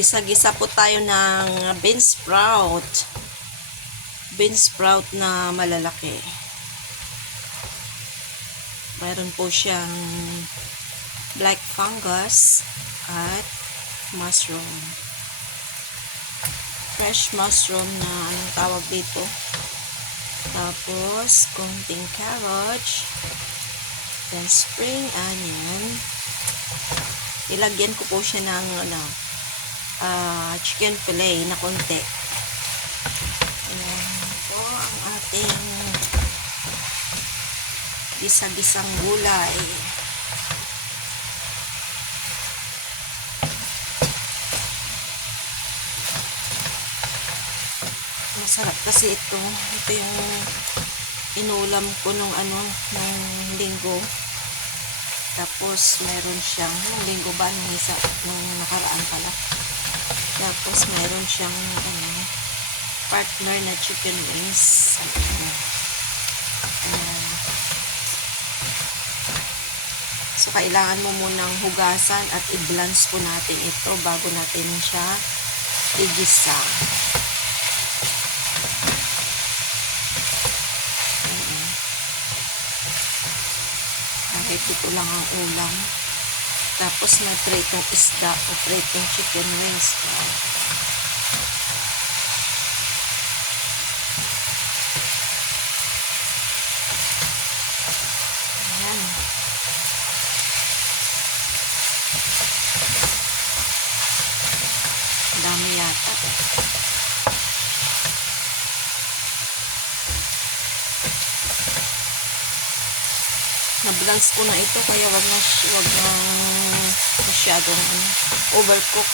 Gisa-gisa po tayo ng bean sprout. Bean sprout na malalaki. Mayroon po siyang black fungus at mushroom. Fresh mushroom na anong tawag dito. Tapos, konting carrot. Then, spring onion. Ilagyan ko po siya ng chicken fillet na konti. Ayan po ang ating gisa-gisang gulay. Masarap kasi ito. Ito yung inulam ko nung linggo. Tapos meron siyang nung linggo ba nung nakaraan pala. Tapos meron siyang partner na chicken wings. So kailangan mo munang hugasan at i-blanch po natin ito bago natin siya igisa. Kahit ito lang ang ulam. Tapos may pritong isda o pritong chicken wings. Ayan. Dami yata. Na-blanch ko na ito kaya wag na masyadong overcook.